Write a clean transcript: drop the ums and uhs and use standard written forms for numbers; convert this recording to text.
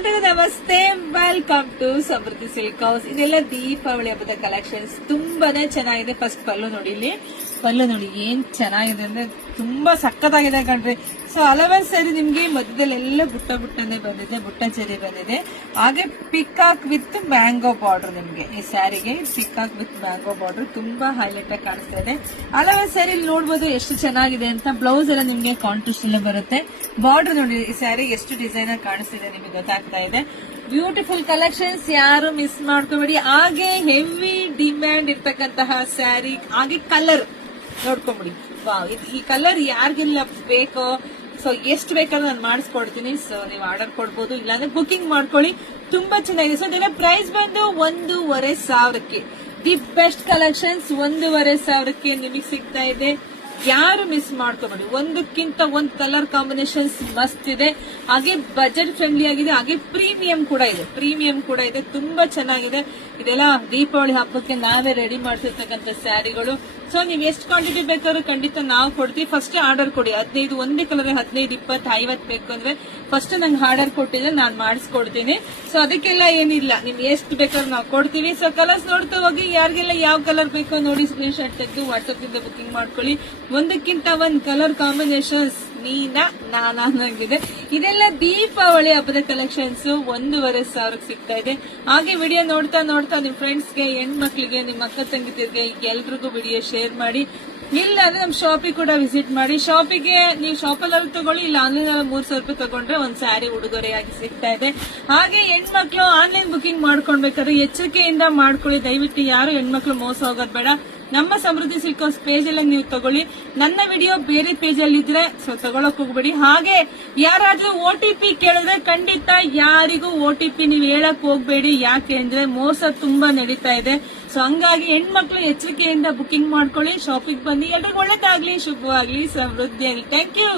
ನಮಸ್ತೆ, welcome to Samruddhi silk house. ಇದೆಲ್ಲ ದೀಪಾವಳಿ ಹಬ್ಬದ ಕಲೆಕ್ಷನ್ಸ್ ತುಂಬಾನೇ ಚೆನ್ನಾಗಿದೆ. ಫಸ್ಟ್ ಪಲ್ಲು ನೋಡಿ, ಇಲ್ಲಿ ಪಲ್ಲು ನೋಡಿ ಏನ್ ಚೆನ್ನಾಗಿದೆ ಅಂದ್ರೆ ತುಂಬಾ ಸಕ್ಕತ್ತಾಗಿದೆ ಕಣ್ರಿ. ಸೊ ಹಲವಾರು ಸ್ಯಾರಿ ನಿಮ್ಗೆ ಮಧ್ಯದಲ್ಲೆಲ್ಲ ಬುಟ್ಟನೆ ಬಂದಿದೆ, ಬುಟ್ಟ ಚರಿ ಬಂದಿದೆ. ಹಾಗೆ ಪಿಕಾಕ್ ವಿತ್ ಮ್ಯಾಂಗೋ ಬಾರ್ಡರ್. ನಿಮ್ಗೆ ಈ ಸ್ಯಾರಿಗೆ ಪಿಕಾಕ್ ವಿತ್ ಮ್ಯಾಂಗೋ ಬಾರ್ಡರ್ ತುಂಬಾ ಹೈಲೈಟ್ ಆಗಿ ಕಾಣಿಸ್ತಾ ಇದೆ. ಹಲವಾರು ಸ್ಯಾರಿ ನೋಡ್ಬೋದು ಎಷ್ಟು ಚೆನ್ನಾಗಿದೆ ಅಂತ. ಬ್ಲೌಸ್ ಎಲ್ಲ ನಿಮ್ಗೆ ಕಾಂಟ್ರಾಸ್ಟ್ ಎಲ್ಲ ಬರುತ್ತೆ. ಬಾರ್ಡರ್ ನೋಡಿ, ಈ ಸ್ಯಾರಿ ಎಷ್ಟು ಡಿಸೈನ್ ಆಗಿ ಕಾಣಿಸ್ತಿದೆ ನಿಮ್ಗೆ ಗೊತ್ತಾಗ್ತಾ ಇದೆ. ಬ್ಯೂಟಿಫುಲ್ ಕಲೆಕ್ಷನ್ಸ್, ಯಾರು ಮಿಸ್ ಮಾಡ್ಕೋಬೇಡಿ. ಹಾಗೆ ಹೆವಿ ಡಿಮ್ಯಾಂಡ್ ಇರ್ತಕ್ಕಂತಹ ಸ್ಯಾರಿ, ಹಾಗೆ ಕಲರ್ ನೋಡ್ಕೊಂಬಿಡಿ. ಈ ಕಲರ್ ಯಾರಿಗೆಲ್ಲ ಬೇಕೋ, ಸೊ ಎಷ್ಟು ಬೇಕಾದ್ರೂ ನಾನು ಮಾಡಿಸ್ಕೊಡ್ತೀನಿ. ಸೊ ನೀವು ಆರ್ಡರ್ ಕೊಡ್ಬೋದು, ಇಲ್ಲಾಂದ್ರೆ ಬುಕಿಂಗ್ ಮಾಡ್ಕೊಳ್ಳಿ. ತುಂಬಾ ಚೆನ್ನಾಗಿದೆ. ಸೊ ಇದೆಲ್ಲ ಪ್ರೈಸ್ ಬಂದು 1,500,000ಕ್ಕೆ. ದಿ ಬೆಸ್ಟ್ ಕಲೆಕ್ಷನ್ಸ್ 1,500,000ಕ್ಕೆ ನಿಮಗೆ ಸಿಗ್ತಾ ಇದೆ. ಯಾರು ಮಿಸ್ ಮಾಡ್ಕೋಬೇಡಿ. ಒಂದಕ್ಕಿಂತ ಒಂದ್ ಕಲರ್ ಕಾಂಬಿನೇಷನ್ಸ್ ಮಸ್ತ್ ಇದೆ. ಹಾಗೆ ಬಜೆಟ್ ಫ್ರೆಂಡ್ಲಿ ಆಗಿದೆ. ಹಾಗೆ ಪ್ರೀಮಿಯಂ ಕೂಡ ಇದೆ. ತುಂಬಾ ಚೆನ್ನಾಗಿದೆ. ಇದೆಲ್ಲ ದೀಪಾವಳಿ ಹಬ್ಬಕ್ಕೆ ನಾವೇ ರೆಡಿ ಮಾಡ್ತಿರ್ತಕ್ಕಂಥ ಸ್ಯಾರಿಗಳು. ಸೊ ನೀವ್ ಎಷ್ಟು ಕ್ವಾಂಟಿಟಿ ಬೇಕಾದ್ರೂ ಖಂಡಿತ ನಾವು ಕೊಡ್ತೀವಿ. ಫಸ್ಟ್ ಆರ್ಡರ್ ಕೊಡಿ. 15 ಒಂದೇ ಕಲರ್ 15, 20, 50 ಬೇಕು ಅಂದ್ರೆ ಫಸ್ಟ್ ನಂಗೆ ಆರ್ಡರ್ ಕೊಟ್ಟಿದ್ರೆ ನಾನು ಮಾಡಿಸ್ಕೊಡ್ತೀನಿ. ಸೊ ಅದಕ್ಕೆಲ್ಲ ಏನಿಲ್ಲ, ನಿಮ್ ಎಷ್ಟು ಬೇಕಾದ್ರೂ ನಾವು ಕೊಡ್ತೀವಿ. ಸೊ ಕಲರ್ಸ್ ನೋಡ್ತಾ ಹೋಗಿ, ಯಾರಿಗೆಲ್ಲ ಯಾವ ಕಲರ್ ಬೇಕೋ ನೋಡಿ ಸ್ಕ್ರೀನ್ ಶಾಟ್ ತೆಗೆದು ವಾಟ್ಸ್ಆಪ್ ಇಂದ ಬುಕಿಂಗ್ ಮಾಡ್ಕೊಳ್ಳಿ. ಒಂದಕ್ಕಿಂತ ಒಂದ್ ಕಲರ್ ಕಾಂಬಿನೇಷನ್ಸ್ ನಾನಾಗಿದೆ. ಇದೆಲ್ಲ ದೀಪಾವಳಿ ಹಬ್ಬದ ಕಲೆಕ್ಷನ್ಸ್ 1,500,000ಕ್ಕೆ ಸಿಗ್ತಾ ಇದೆ. ಹಾಗೆ ವಿಡಿಯೋ ನೋಡ್ತಾ ನಿಮ್ ಫ್ರೆಂಡ್ಸ್ಗೆ, ಹೆಣ್ಮಕ್ಳಿಗೆ, ನಿಮ್ ಅಕ್ಕ ತಂಗಿತಿರ್ಗೆ ಎಲ್ರಿಗೂ ವಿಡಿಯೋ ಶೇರ್ ಮಾಡಿ. ಇಲ್ಲ ಅಂದ್ರೆ ನಮ್ ಶಾಪಿಗೆ ಕೂಡ ವಿಸಿಟ್ ಮಾಡಿ. ಶಾಪಿಗೆ ನೀವು ಶಾಪಲ್ಲಿ ತಗೊಳ್ಳಿ, ಇಲ್ಲ ಆನ್ಲೈನ್ 3,000 ರೂಪಾಯಿ ತಗೊಂಡ್ರೆ ಒಂದ್ ಸ್ಯಾರಿ ಉಡುಗೊರೆಯಾಗಿ ಸಿಗ್ತಾ ಇದೆ. ಹಾಗೆ ಹೆಣ್ಮಕ್ಳು ಆನ್ಲೈನ್ ಬುಕಿಂಗ್ ಮಾಡ್ಕೊಳ್ಬೇಕಾದ್ರೆ ಎಚ್ಚರಿಕೆಯಿಂದ ಮಾಡ್ಕೊಳ್ಳಿ. ದಯವಿಟ್ಟು ಯಾರು ಹೆಣ್ಮಕ್ಳು ಮೋಸ ಹೋಗೋದ್ ಬೇಡ. ನಮ್ಮ ಸಮೃದ್ಧಿ ಸಿಲ್ಕ್ ಹೌಸ್ ಪೇಜ್ ಎಲ್ಲ ನೀವು ತಗೊಳ್ಳಿ. ನನ್ನ ವಿಡಿಯೋ ಬೇರೆ ಪೇಜ್ ಅಲ್ಲಿ ಇದ್ರೆ ಸೊ ತಗೊಳಕ್ ಹೋಗ್ಬೇಡಿ. ಹಾಗೆ ಯಾರಾದ್ರೂ OTP ಕೇಳಿದ್ರೆ ಖಂಡಿತ ಯಾರಿಗೂ OTP ನೀವು ಹೇಳಕ್ ಹೋಗ್ಬೇಡಿ. ಯಾಕೆ ಅಂದ್ರೆ ಮೋಸ ತುಂಬಾ ನಡೀತಾ ಇದೆ. ಸೊ ಹಂಗಾಗಿ ಹೆಣ್ಮಕ್ಳು ಎಚ್ಚರಿಕೆಯಿಂದ ಬುಕಿಂಗ್ ಮಾಡ್ಕೊಳ್ಳಿ. ಶಾಪಿಂಗ್ ಬನ್ನಿ. ಎಲ್ರಿಗೂ ಒಳ್ಳೇದಾಗ್ಲಿ, ಶುಭವಾಗ್ಲಿ, ಸಮೃದ್ಧಿ ಆಗ್ಲಿ. Thank you.